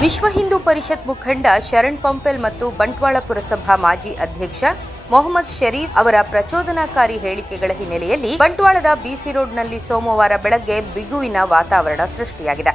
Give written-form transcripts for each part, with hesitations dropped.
ವಿಶ್ವ ಹಿಂದೂ ಪರಿಷತ್ ಮುಖಂಡ ಶರಣ್ ಪಂಫೆಲ್ ಮತ್ತು ಬಂಟ್ವಾಳ ಪುರಸಭಾ ಮಾಜಿ ಅಧ್ಯಕ್ಷ ಮೊಹಮ್ಮದ್ ಶರೀಫ್ ಅವರ ಪ್ರಚೋದನಾಕಾರಿ ಹೇಳಿಕೆಗಳ ಹಿನ್ನೆಲೆಯಲ್ಲಿ ಬಂಟ್ವಾಳದ ಬಿಸಿ ರೋಡ್ನಲ್ಲಿ ಸೋಮವಾರ ಬೆಳಗ್ಗೆ ಬಿಗುವಿನ ವಾತಾವರಣ ಸೃಷ್ಟಿಯಾಗಿದೆ.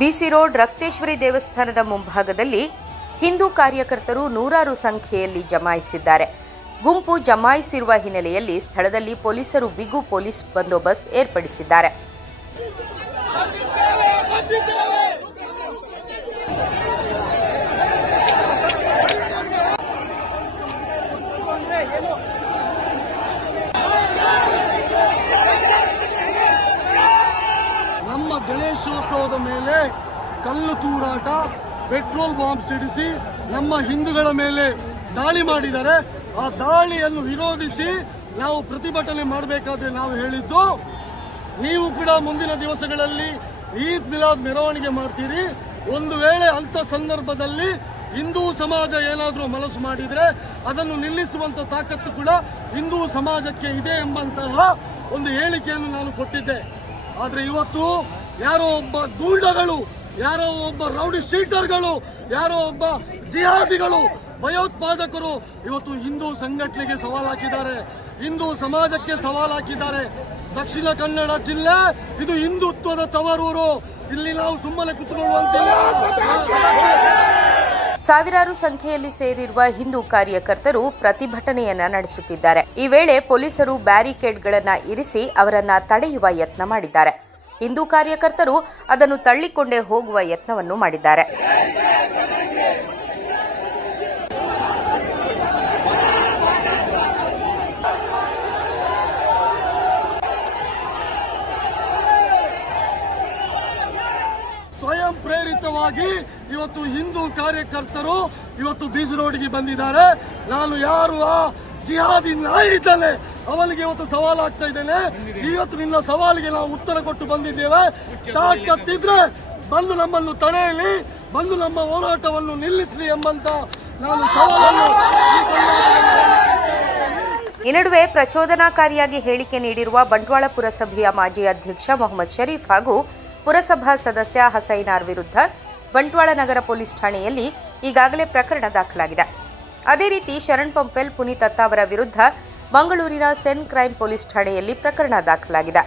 ಬಿಸಿ ರೋಡ್ ರಕ್ತೇಶ್ವರಿ ದೇವಸ್ಥಾನದ ಮುಂಭಾಗದಲ್ಲಿ ಹಿಂದೂ ಕಾರ್ಯಕರ್ತರು ನೂರಾರು ಸಂಖ್ಯೆಯಲ್ಲಿ ಜಮಾಯಿಸಿದ್ದಾರೆ. ಗುಂಪು ಜಮಾಯಿಸಿರುವ ಹಿನ್ನೆಲೆಯಲ್ಲಿ ಸ್ಥಳದಲ್ಲಿ ಪೊಲೀಸರು ಬಿಗು ಪೊಲೀಸ್ ಬಂದೋಬಸ್ತ್ ಏರ್ಪಡಿಸಿದ್ದಾರೆ. ನಮ್ಮ ಗಣೇಶೋತ್ಸವದ ಮೇಲೆ ಕಲ್ಲು ತೂರಾಟ, ಪೆಟ್ರೋಲ್ ಬಾಂಬ್ ಸಿಡಿಸಿ ನಮ್ಮ ಹಿಂದೂಗಳ ಮೇಲೆ ದಾಳಿ ಮಾಡಿದ್ದಾರೆ. ಆ ದಾಳಿಯನ್ನು ವಿರೋಧಿಸಿ ನಾವು ಪ್ರತಿಭಟನೆ ಮಾಡಬೇಕಾದ್ರೆ ನಾವು ಹೇಳಿದ್ದು, ನೀವು ಕೂಡ ಮುಂದಿನ ದಿವಸಗಳಲ್ಲಿ ಈದ್ ಮಿಲಾದ್ ಮೆರವಣಿಗೆ ಮಾಡ್ತೀರಿ. ಒಂದು ವೇಳೆ ಅಂತ ಸಂದರ್ಭದಲ್ಲಿ ಹಿಂದೂ ಸಮಾಜ ಏನಾದರೂ ಮನಸ್ಸು ಮಾಡಿದ್ರೆ ಅದನ್ನು ನಿಲ್ಲಿಸುವಂತ ತಾಕತ್ತು ಕೂಡ ಹಿಂದೂ ಸಮಾಜಕ್ಕೆ ಇದೆ ಎಂಬಂತಹ ಒಂದು ಹೇಳಿಕೆಯನ್ನು ನಾನು ಕೊಟ್ಟಿದ್ದೆ. ಆದ್ರೆ ಇವತ್ತು ಯಾರೋ ಒಬ್ಬ ಗೂಂಡಗಳು, ಯಾರೋ ಒಬ್ಬ ರೌಡಿ ಶೀಟರ್ಗಳು, ಯಾರೋ ಒಬ್ಬ ಜಿಹಾದಿಗಳು, ಭಯೋತ್ಪಾದಕರು ಇವತ್ತು ಹಿಂದೂ ಸಂಘಟನೆಗೆ ಸವಾಲು ಹಾಕಿದ್ದಾರೆ, ಹಿಂದೂ ಸಮಾಜಕ್ಕೆ ಸವಾಲು ಹಾಕಿದ್ದಾರೆ. ದಕ್ಷಿಣ ಕನ್ನಡ ಜಿಲ್ಲೆ ಇದು ಹಿಂದುತ್ವದ ತವರೂರು. ಇಲ್ಲಿ ನಾವು ಸುಮ್ಮನೆ ಕುತ್ಕೊಳ್ಳುವಂತಿಲ್ಲ. ಸಾವಿರಾರು ಸಂಖ್ಯೆಯಲ್ಲಿ ಸೇರಿರುವ ಹಿಂದೂ ಕಾರ್ಯಕರ್ತರು ಪ್ರತಿಭಟನೆಯನ್ನ ನಡೆಸುತ್ತಿದ್ದಾರೆ. ಈ ವೇಳೆ ಪೊಲೀಸರು ಬ್ಯಾರಿಕೇಡ್ಗಳನ್ನ ಇರಿಸಿ ಅವರನ್ನ ತಡೆಯುವ ಯತ್ನ ಮಾಡಿದ್ದಾರೆ. ಹಿಂದೂ ಕಾರ್ಯಕರ್ತರು ಅದನ್ನು ತಳ್ಳಿಕೊಂಡೇ ಹೋಗುವ ಯತ್ನವನ್ನು ಮಾಡಿದ್ದಾರೆ. ಸ್ವಯಂ ಪ್ರೇರಿತವಾಗಿ ಇವತ್ತು ಹಿಂದೂ ಕಾರ್ಯಕರ್ತರು ಇವತ್ತು ಬೀಚ್ ರೋಡ್ಗೆ ಬಂದಿದ್ದಾರೆ. ನಾನು ಯಾರು ಆ ಜಿಹಾದಿ ನಾಯಿ ಇದ್ದಾನೆ ಅವನಿಗೆ ಇವತ್ತು ಸವಾಲು ಆಗ್ತಾ ಇದ್ದೇನೆ. ಇವತ್ತು ನಿನ್ನ ಸವಾಲಿಗೆ ನಾವು ಉತ್ತರ ಕೊಟ್ಟು ಬಂದಿದ್ದೇವೆ. ತಾಕತ್ತಿದ್ರೆ ಬಂದು ನಮ್ಮನ್ನು ತಡೆಯಲಿ, ಬಂದು ನಮ್ಮ ಹೋರಾಟವನ್ನು ನಿಲ್ಲಿಸಲಿ ಎಂಬಂತ ನಾನು ಸವಾಲನ್ನು. ಈ ನಡುವೆ ಪ್ರಚೋದನಾಕಾರಿಯಾಗಿ ಹೇಳಿಕೆ ನೀಡಿರುವ ಬಂಟ್ವಾಳ ಪುರಸಭೆಯ ಮಾಜಿ ಅಧ್ಯಕ್ಷ ಮೊಹಮ್ಮದ್ ಶರೀಫ್ ಹಾಗೂ ಪುರಸಭಾ ಸದಸ್ಯ ಹಸೈನಾರ್ ವಿರುದ್ಧ ಬಂಟ್ವಾಳ ನಗರ ಪೊಲೀಸ್ ಠಾಣೆಯಲ್ಲಿ ಈಗಾಗಲೇ ಪ್ರಕರಣ ದಾಖಲಾಗಿದೆ. ಅದೇ ರೀತಿ ಶರಣ್ ಪಂಫೆಲ್, ಪುನೀತ್ ಅತ್ತಾವರ ವಿರುದ್ಧ ಮಂಗಳೂರಿನ ಸೆನ್ ಕ್ರೈಂ ಪೊಲೀಸ್ ಠಾಣೆಯಲ್ಲಿ ಪ್ರಕರಣ ದಾಖಲಾಗಿದೆ.